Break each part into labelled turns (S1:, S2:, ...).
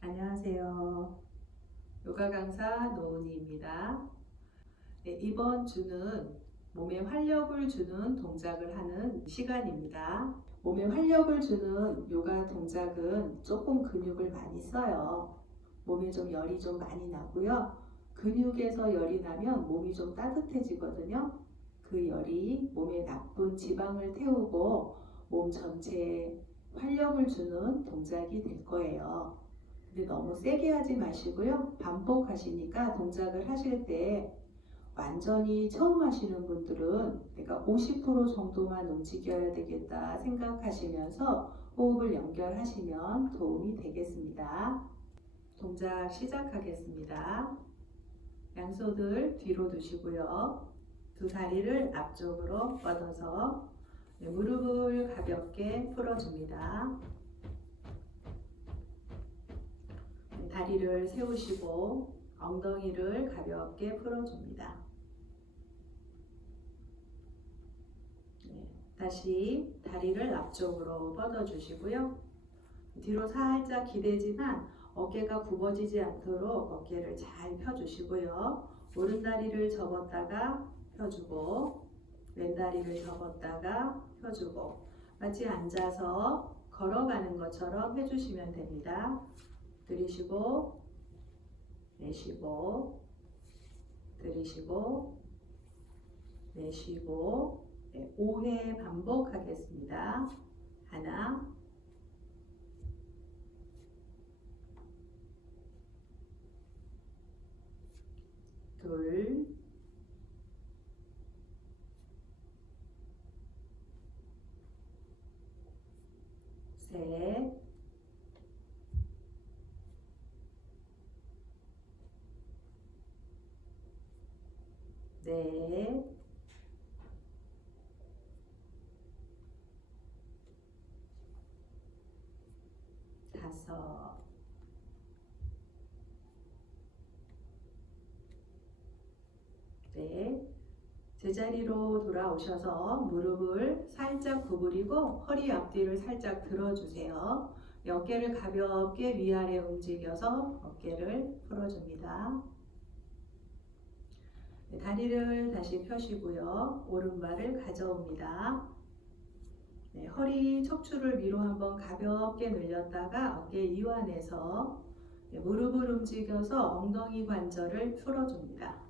S1: 안녕하세요. 요가 강사 노은희입니다. 네, 이번 주는 몸에 활력을 주는 동작을 하는 시간입니다. 몸에 활력을 주는 요가 동작은 조금 근육을 많이 써요. 몸에 좀 열이 좀 많이 나고요. 근육에서 열이 나면 몸이 좀 따뜻해지거든요. 그 열이 몸에 나쁜 지방을 태우고 몸 전체에 활력을 주는 동작이 될 거예요. 근데 너무 세게 하지 마시고요. 반복하시니까 동작을 하실 때 완전히 처음 하시는 분들은 내가 50% 정도만 움직여야 되겠다 생각하시면서 호흡을 연결하시면 도움이 되겠습니다. 동작 시작하겠습니다. 양손을 뒤로 두시고요. 두 다리를 앞쪽으로 뻗어서 네, 무릎을 가볍게 풀어줍니다. 네, 다리를 세우시고 엉덩이를 가볍게 풀어줍니다. 네, 다시 다리를 앞쪽으로 뻗어주시고요. 뒤로 살짝 기대지만 어깨가 굽어지지 않도록 어깨를 잘 펴주시고요. 오른 다리를 접었다가 펴주고 왼 다리를 접었다가 펴주고 마치 앉아서 걸어가는 것처럼 해주시면 됩니다. 들이쉬고 내쉬고 들이쉬고 내쉬고 네, 5회 반복하겠습니다. 하나 둘 셋, 넷, 다섯, 넷, 제자리로 돌아오셔서 무릎을 살짝 구부리고 허리 앞뒤를 살짝 들어주세요. 어깨를 가볍게 위아래 움직여서 어깨를 풀어줍니다. 네, 다리를 다시 펴시고요. 오른발을 가져옵니다. 네, 허리 척추를 위로 한번 가볍게 늘렸다가 어깨 이완해서 네, 무릎을 움직여서 엉덩이 관절을 풀어줍니다.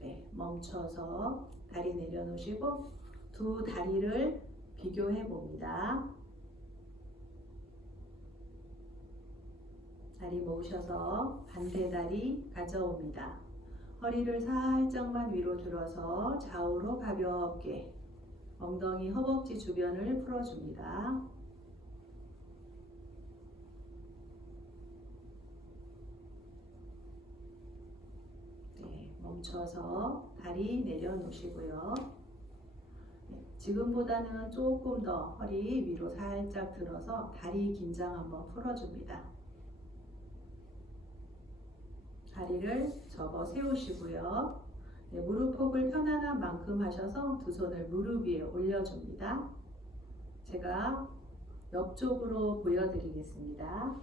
S1: 네, 멈춰서 다리 내려놓으시고 두 다리를 비교해 봅니다. 다리 모으셔서 반대 다리 가져옵니다. 허리를 살짝만 위로 들어서 좌우로 가볍게 엉덩이 허벅지 주변을 풀어줍니다. 네, 멈춰서 다리 내려놓으시고요. 네, 지금보다는 조금 더 허리 위로 살짝 들어서 다리 긴장 한번 풀어줍니다. 다리를 접어 세우시고요. 네, 무릎 폭을 편안한 만큼 하셔서 두 손을 무릎 위에 올려줍니다. 제가 옆쪽으로 보여드리겠습니다.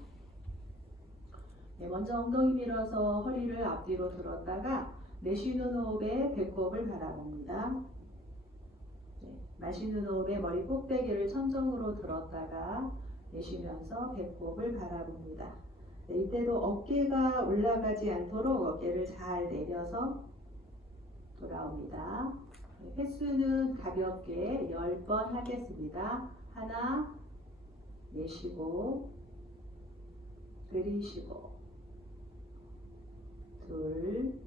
S1: 네, 먼저 엉덩이 밀어서 허리를 앞뒤로 들었다가 내쉬는 호흡에 배꼽을 바라봅니다. 네, 마시는 호흡에 머리 꼭대기를 천정으로 들었다가 내쉬면서 배꼽을 바라봅니다. 네, 이때도 어깨가 올라가지 않도록 어깨를 잘 내려서 돌아옵니다. 네, 횟수는 가볍게 10번 하겠습니다. 하나, 내쉬고, 들이쉬고, 둘,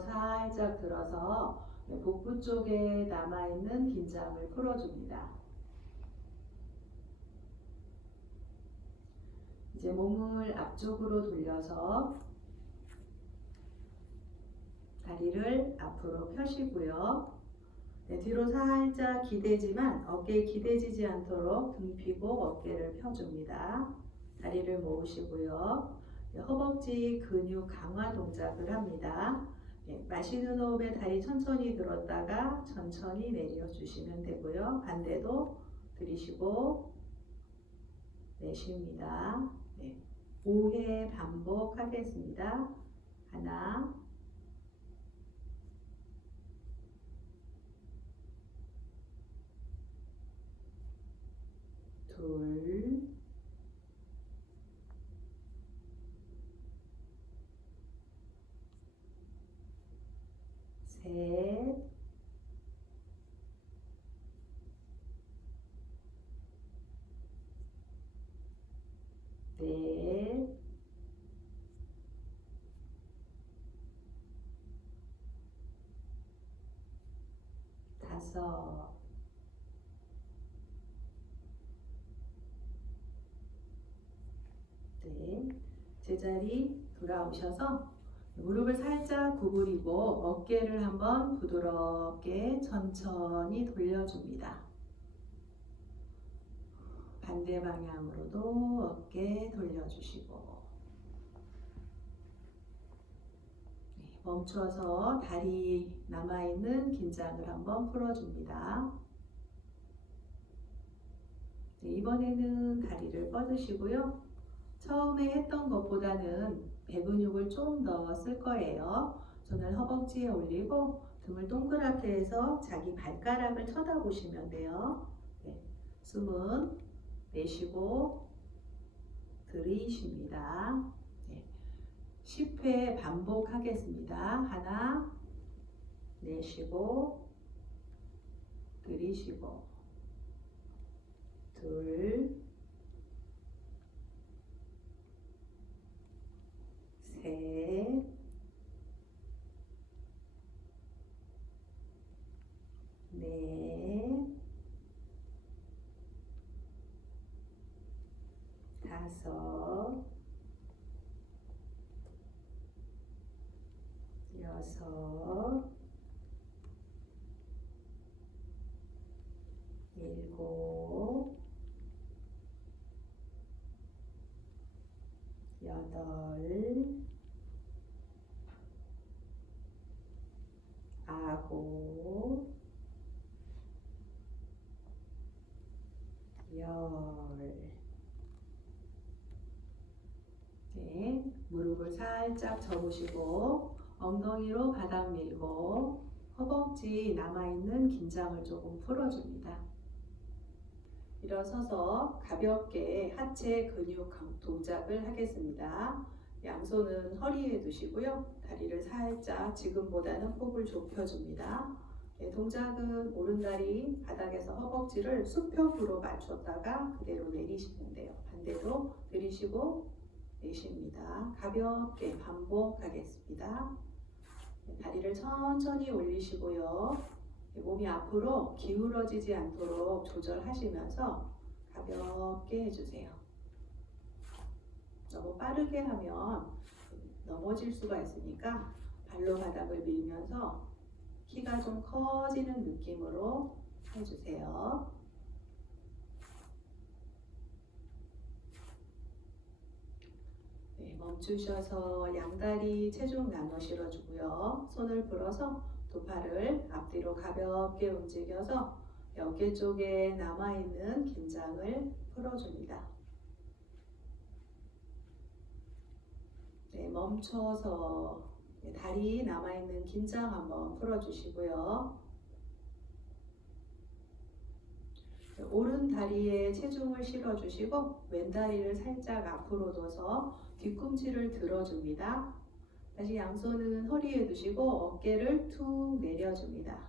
S1: 살짝 들어서 네, 복부 쪽에 남아있는 긴장을 풀어줍니다. 이제 몸을 앞쪽으로 돌려서 다리를 앞으로 펴시고요. 네, 뒤로 살짝 기대지만 어깨에 기대지지 않도록 등 펴고 어깨를 펴줍니다. 다리를 모으시고요. 네, 허벅지 근육 강화 동작을 합니다. 네, 마시는 호흡에 다리 천천히 들었다가 천천히 내려주시면 되고요. 반대도 들이쉬고 내쉽니다. 네, 5회 반복하겠습니다. 하나, 둘, 셋, 넷, 다섯, 네, 제자리 돌아오셔서 무릎을 살짝 구부리고 어깨를 한번 부드럽게 천천히 돌려줍니다. 반대 방향으로도 어깨 돌려주시고 네, 멈춰서 다리 남아있는 긴장을 한번 풀어줍니다. 네, 이번에는 다리를 뻗으시고요. 처음에 했던 것보다는 배 근육을 좀 더 쓸 거예요. 손을 허벅지에 올리고 등을 동그랗게 해서 자기 발가락을 쳐다보시면 돼요. 네, 숨은 내쉬고 들이쉽니다. 네, 10회 반복하겠습니다. 하나, 내쉬고 들이쉬고 둘, 셋, 넷, 다섯, 여섯, 일곱, 여덟, 아홉, 열. 네, 무릎을 살짝 접으시고 엉덩이로 바닥 밀고 허벅지 남아있는 긴장을 조금 풀어줍니다. 일어서서 가볍게 하체 근육 강- 동작을 하겠습니다. 양손은 허리에 두시고요. 다리를 살짝 지금보다는 폭을 좁혀줍니다. 네, 동작은 오른다리 바닥에서 허벅지를 수평으로 맞췄다가 그대로 내리시면 돼요. 반대로 들이쉬고 내쉽니다. 가볍게 반복하겠습니다. 네, 다리를 천천히 올리시고요. 네, 몸이 앞으로 기울어지지 않도록 조절하시면서 가볍게 해주세요. 너무 빠르게 하면 넘어질 수가 있으니까 발로 바닥을 밀면서 키가 좀 커지는 느낌으로 해주세요. 네, 멈추셔서 양다리 체중 나눠 실어주고요. 손을 불어서 두 팔을 앞뒤로 가볍게 움직여서 어깨 쪽에 남아있는 긴장을 풀어줍니다. 네, 멈춰서 네, 다리 남아있는 긴장 한번 풀어주시고요. 네, 오른 다리에 체중을 실어주시고 왼 다리를 살짝 앞으로 둬서 뒤꿈치를 들어줍니다. 다시 양손은 허리에 두시고 어깨를 툭 내려줍니다.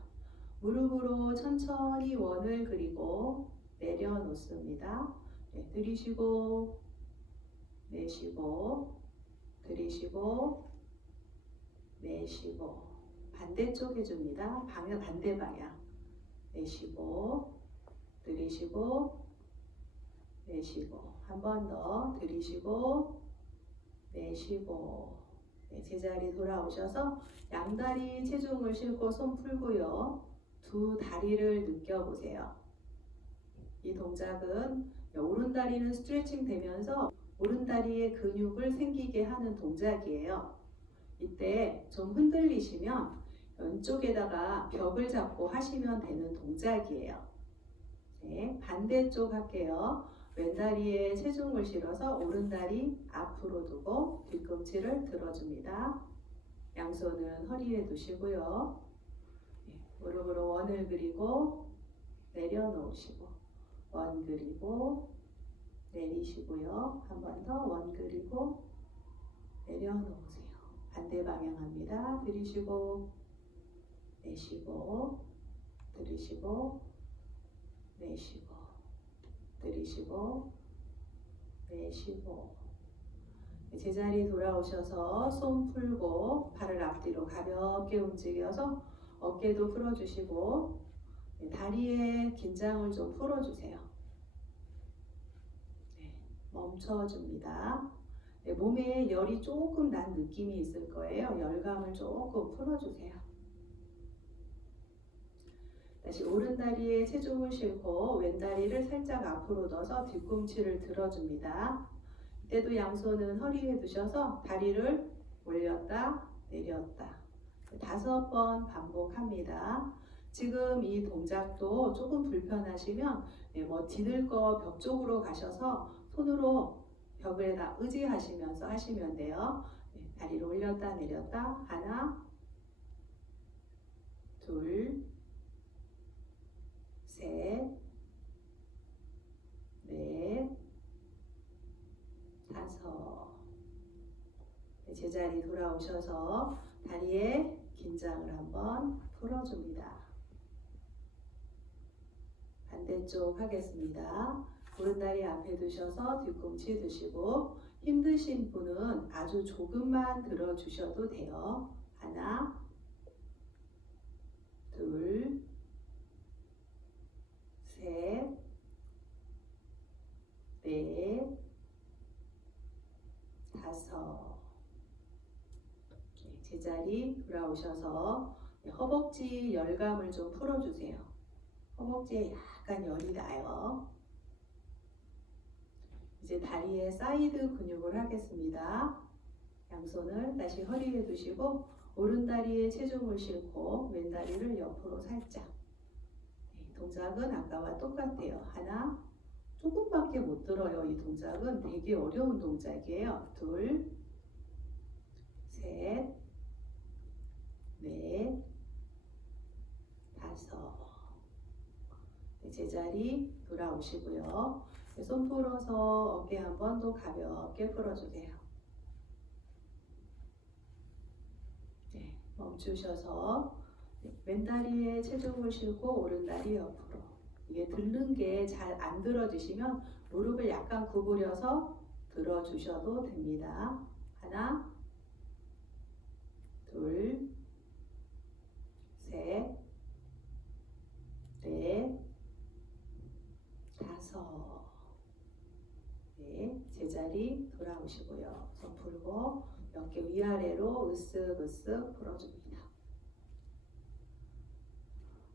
S1: 무릎으로 천천히 원을 그리고 내려놓습니다. 네, 들이쉬고 내쉬고 들이쉬고 내쉬고 반대쪽 해줍니다. 방향 반대 방향 내쉬고 들이쉬고 내쉬고 한 번 더 들이쉬고 내쉬고 네, 제자리 돌아오셔서 양다리 체중을 싣고 손 풀고요. 두 다리를 느껴보세요. 이 동작은 오른다리는 스트레칭 되면서 오른다리의 근육을 생기게 하는 동작이에요. 이때 좀 흔들리시면 왼쪽에다가 벽을 잡고 하시면 되는 동작이에요. 네, 반대쪽 할게요. 왼다리에 체중을 실어서 오른다리 앞으로 두고 뒤꿈치를 들어줍니다. 양손은 허리에 두시고요. 네, 무릎으로 원을 그리고 내려놓으시고 원 그리고 내리시고요. 한 번 더 원 그리고 내려놓으세요. 반대 방향 합니다. 들이쉬고 내쉬고 들이쉬고 내쉬고 들이쉬고 내쉬고 제자리 돌아오셔서 손 풀고 발을 앞뒤로 가볍게 움직여서 어깨도 풀어주시고 네, 다리에 긴장을 좀 풀어주세요. 네, 멈춰줍니다. 네, 몸에 열이 조금 난 느낌이 있을 거예요. 열감을 조금 풀어주세요. 다시 오른 다리에 체중을 싣고 왼 다리를 살짝 앞으로 넣어서 뒤꿈치를 들어줍니다. 이때도 양손은 허리에 두셔서 다리를 올렸다 내렸다 다섯 번 반복합니다. 지금 이 동작도 조금 불편하시면 네, 뭐 디딜 거 벽 쪽으로 가셔서 손으로 벽에다 의지하시면서 하시면 돼요. 네, 다리를 올렸다 내렸다 하나 둘 셋, 넷, 다섯. 네, 제자리 돌아오셔서 다리에 긴장을 한번 풀어줍니다. 반대쪽 하겠습니다. 오른다리 앞에 두셔서 뒤꿈치 드시고 힘드신 분은 아주 조금만 들어주셔도 돼요. 하나, 둘, 셋, 넷, 다섯. 네, 제자리 돌아오셔서 네, 허벅지 열감을 좀 풀어주세요. 허벅지에 약간 열이 나요. 이제 다리의 사이드 근육을 하겠습니다. 양손을 다시 허리에 두시고 오른 다리에 체중을 싣고 왼 다리를 옆으로 살짝 네, 동작은 아까와 똑같아요. 하나, 조금밖에 못 들어요. 이 동작은 되게 어려운 동작이에요. 둘, 셋, 넷, 다섯. 네, 제자리 돌아오시고요. 네, 손 풀어서 어깨 한 번 더 가볍게 풀어주세요. 네, 멈추셔서 네, 왼다리에 체중을 싣고 오른다리 옆으로 이게 들는 게 잘 안 들어지시면 무릎을 약간 구부려서 들어주셔도 됩니다. 하나, 둘, 셋, 넷, 다섯. 네, 제자리 돌아오시고요. 손 풀고 어깨 위아래로 으쓱으쓱 풀어줍니다.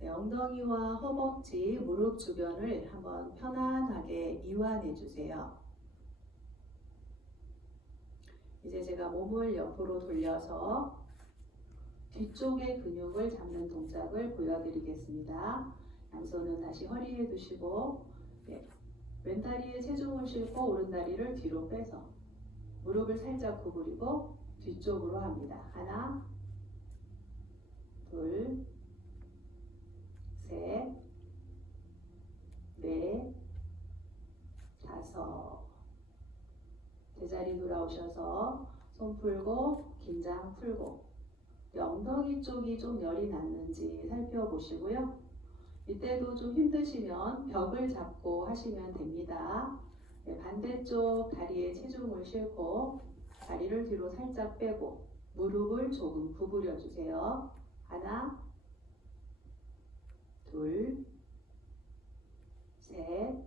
S1: 네, 엉덩이와 허벅지, 무릎 주변을 한번 편안하게 이완해 주세요. 이제 제가 몸을 옆으로 돌려서 뒤쪽의 근육을 잡는 동작을 보여드리겠습니다. 양손은 다시 허리에 두시고 네, 왼다리에 체중을 싣고 오른다리를 뒤로 빼서 무릎을 살짝 구부리고 뒤쪽으로 합니다. 하나, 둘, 셋, 넷, 다섯. 제자리 돌아오셔서 손 풀고 긴장 풀고 엉덩이 쪽이 좀 열이 났는지 살펴보시고요. 이때도 좀 힘드시면 벽을 잡고 하시면 됩니다. 네, 반대쪽 다리에 체중을 싣고 다리를 뒤로 살짝 빼고 무릎을 조금 구부려 주세요. 하나, 둘, 셋,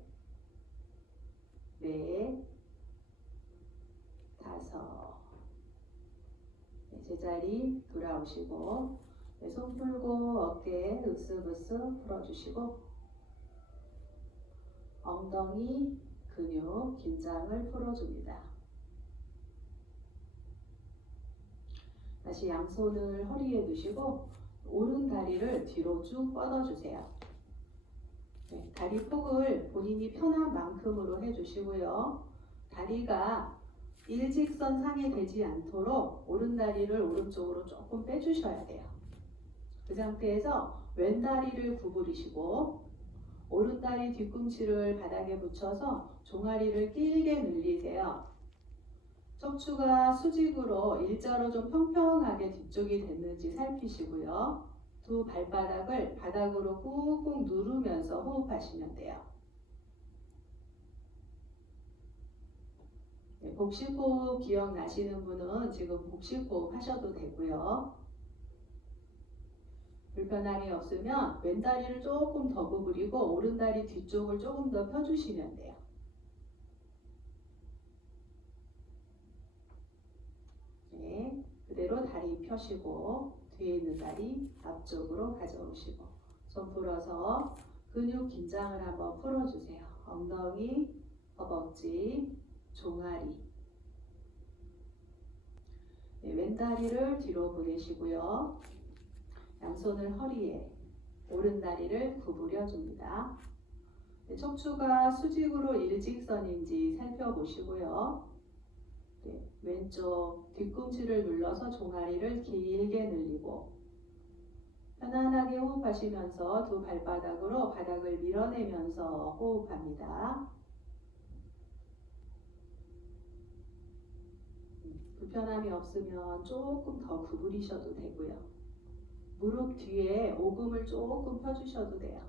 S1: 넷, 다섯. 네, 제자리 돌아오시고 네, 손 풀고 어깨 으쓱으쓱 풀어주시고 엉덩이 근육 긴장을 풀어줍니다. 다시 양손을 허리에 두시고 오른 다리를 뒤로 쭉 뻗어주세요. 네, 다리 폭을 본인이 편한 만큼으로 해주시고요. 다리가 일직선 상에 되지 않도록 오른 다리를 오른쪽으로 조금 빼주셔야 돼요. 그 상태에서 왼 다리를 구부리시고 오른 다리 뒤꿈치를 바닥에 붙여서 종아리를 길게 늘리세요. 척추가 수직으로 일자로 좀 평평하게 뒤쪽이 됐는지 살피시고요. 두 발바닥을 바닥으로 꾹꾹 누르면서 호흡하시면 돼요. 네, 복식호흡 기억나시는 분은 지금 복식호흡 하셔도 되고요. 불편함이 없으면 왼다리를 조금 더 구부리고 오른다리 뒤쪽을 조금 더 펴주시면 돼요. 네, 그대로 다리 펴시고 뒤에 있는 다리 앞쪽으로 가져오시고 손 풀어서 근육 긴장을 한번 풀어주세요. 엉덩이, 허벅지, 종아리. 네, 왼다리를 뒤로 보내시고요. 양손을 허리에, 오른다리를 구부려 줍니다. 네, 척추가 수직으로 일직선인지 살펴보시고요. 네, 왼쪽 뒤꿈치를 눌러서 종아리를 길게 늘리고 편안하게 호흡하시면서 두 발바닥으로 바닥을 밀어내면서 호흡합니다. 음, 불편함이 없으면 조금 더 구부리셔도 되고요. 무릎 뒤에 오금을 조금 펴주셔도 돼요.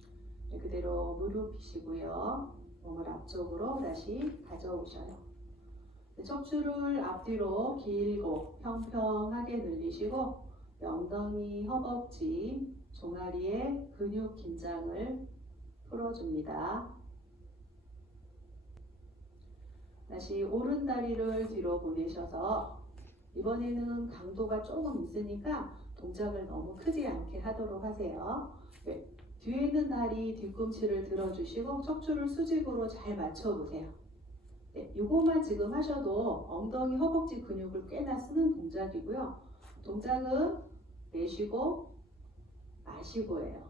S1: 네, 그대로 무릎 펴시고요. 몸을 앞쪽으로 다시 가져오셔요. 네, 척추를 앞뒤로 길고 평평하게 늘리시고 엉덩이, 허벅지, 종아리의 근육 긴장을 풀어줍니다. 다시 오른 다리를 뒤로 보내셔서 이번에는 강도가 조금 있으니까 동작을 너무 크지 않게 하도록 하세요. 네, 뒤에 있는 다리 뒤꿈치를 들어주시고 척추를 수직으로 잘 맞춰보세요. 네, 이것만 지금 하셔도 엉덩이, 허벅지 근육을 꽤나 쓰는 동작이고요. 동작은 내쉬고 마시고예요.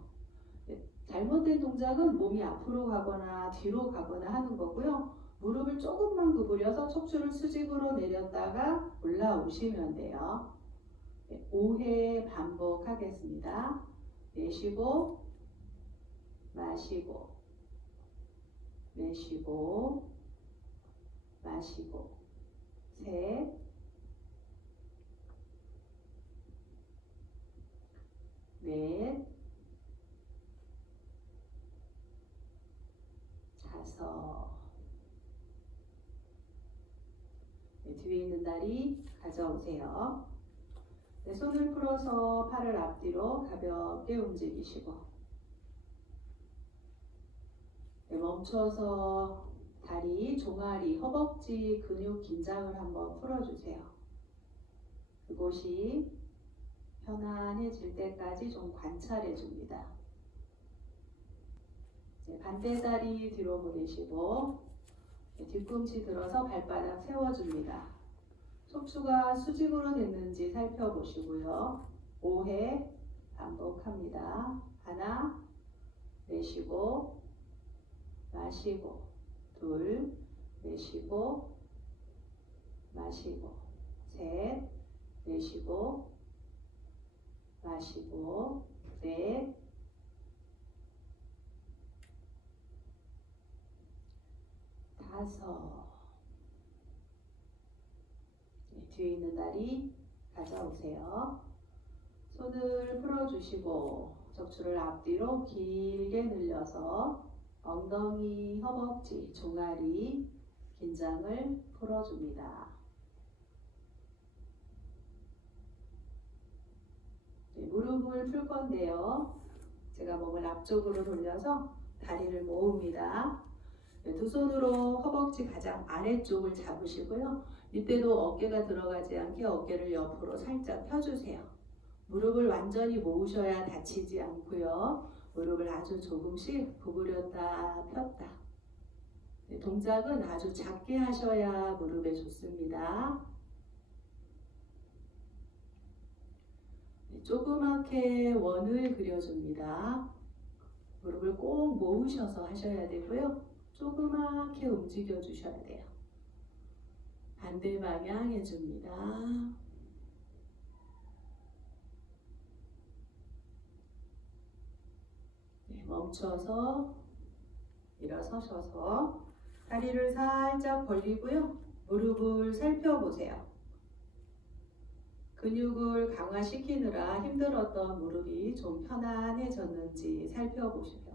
S1: 네, 잘못된 동작은 몸이 앞으로 가거나 뒤로 가거나 하는 거고요. 무릎을 조금만 구부려서 척추를 수직으로 내렸다가 올라오시면 돼요. 네, 5회 반복하겠습니다. 내쉬고 마시고 내쉬고 마시고 셋 넷, 다섯. 네, 뒤에 있는 다리 가져오세요. 네, 손을 풀어서 팔을 앞뒤로 가볍게 움직이시고 네, 멈춰서 다리, 종아리, 허벅지 근육 긴장을 한번 풀어주세요. 그곳이 편안해질 때까지 좀 관찰해 줍니다. 네, 반대 다리 뒤로 보내시고 네, 뒤꿈치 들어서 발바닥 세워줍니다. 척추가 수직으로 됐는지 살펴보시고요. 5회 반복합니다. 하나, 내쉬고, 마시고, 둘, 내쉬고, 마시고, 셋, 내쉬고, 마시고, 넷, 다섯. 네, 뒤에 있는 다리 가져오세요. 손을 풀어주시고 척추를 앞뒤로 길게 늘려서 엉덩이, 허벅지, 종아리 긴장을 풀어줍니다. 네, 무릎을 풀 건데요. 제가 몸을 앞쪽으로 돌려서 다리를 모읍니다. 네, 두 손으로 허벅지 가장 아래쪽을 잡으시고요. 이때도 어깨가 들어가지 않게 어깨를 옆으로 살짝 펴주세요. 무릎을 완전히 모으셔야 다치지 않고요. 무릎을 아주 조금씩 구부렸다 폈다. 네, 동작은 아주 작게 하셔야 무릎에 좋습니다. 네, 조그맣게 원을 그려줍니다. 무릎을 꼭 모으셔서 하셔야 되고요. 조그맣게 움직여 주셔야 돼요. 반대 방향 해줍니다. 네, 멈춰서 일어서셔서 다리를 살짝 벌리고요. 무릎을 살펴보세요. 근육을 강화시키느라 힘들었던 무릎이 좀 편안해졌는지 살펴보시죠.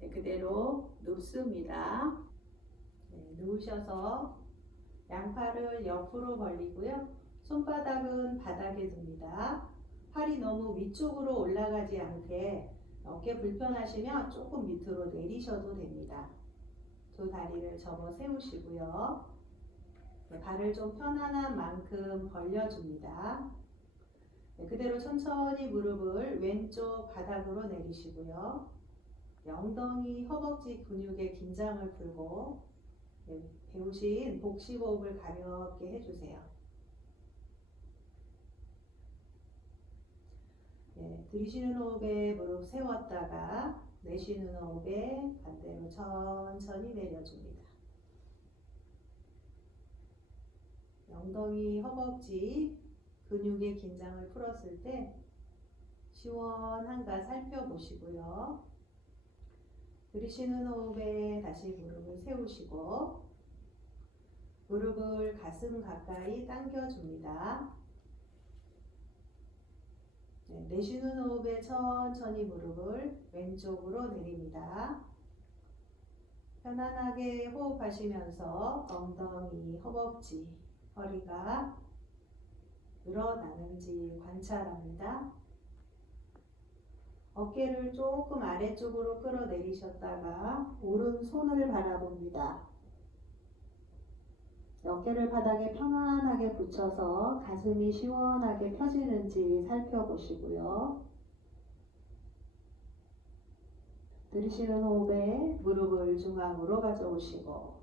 S1: 네, 그대로 눕습니다. 네, 누우셔서 양팔을 옆으로 벌리고요. 손바닥은 바닥에 둡니다. 팔이 너무 위쪽으로 올라가지 않게 어깨 불편하시면 조금 밑으로 내리셔도 됩니다. 두 다리를 접어 세우시고요. 네, 발을 좀 편안한 만큼 벌려줍니다. 네, 그대로 천천히 무릎을 왼쪽 바닥으로 내리시고요. 네, 엉덩이, 허벅지 근육의 긴장을 풀고 네, 배우신 복식호흡을 가볍게 해주세요. 네, 들이쉬는 호흡에 무릎 세웠다가 내쉬는 호흡에 반대로 천천히 내려줍니다. 엉덩이, 허벅지 근육의 긴장을 풀었을 때 시원한가 살펴보시고요. 들이쉬는 호흡에 다시 무릎을 세우시고 무릎을 가슴 가까이 당겨줍니다. 네, 내쉬는 호흡에 천천히 무릎을 왼쪽으로 내립니다. 편안하게 호흡하시면서 엉덩이, 허벅지, 허리가 늘어나는지 관찰합니다. 어깨를 조금 아래쪽으로 끌어내리셨다가 오른손을 바라봅니다. 어깨를 바닥에 편안하게 붙여서 가슴이 시원하게 펴지는지 살펴보시고요. 들이쉬는 호흡에 무릎을 중앙으로 가져오시고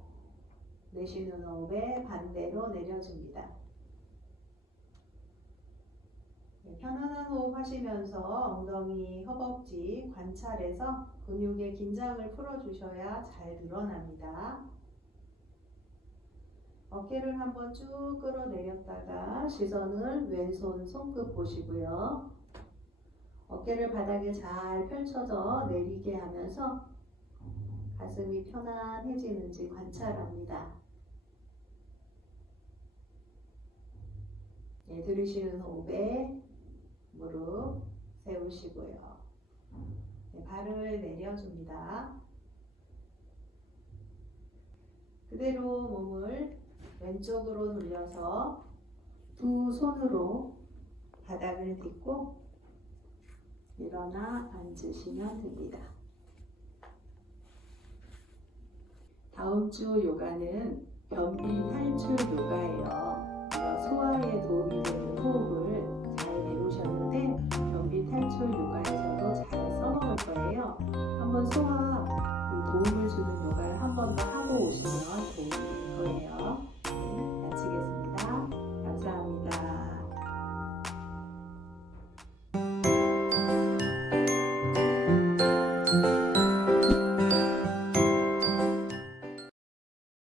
S1: 내쉬는 호흡에 반대로 내려줍니다. 네, 편안한 호흡 하시면서 엉덩이, 허벅지 관찰해서 근육의 긴장을 풀어주셔야 잘 늘어납니다. 어깨를 한번 쭉 끌어내렸다가 시선을 왼손 손끝 보시고요. 어깨를 바닥에 잘 펼쳐서 내리게 하면서 가슴이 편안해지는지 관찰합니다. 네, 들으시는 호흡에 무릎 세우시고요. 네, 발을 내려줍니다. 그대로 몸을 왼쪽으로 돌려서 두 손으로 바닥을 딛고 일어나 앉으시면 됩니다. 다음 주 요가는 변비 탈출 요가예요. 소화에 도움이 되는 호흡을 잘 배우셨는데 변비 탈출 요가에서도 잘 써먹을 거예요. 한번 소화 그 도움을 주는 요가를 한 번 더 하고 오시면 도움이 될 거예요.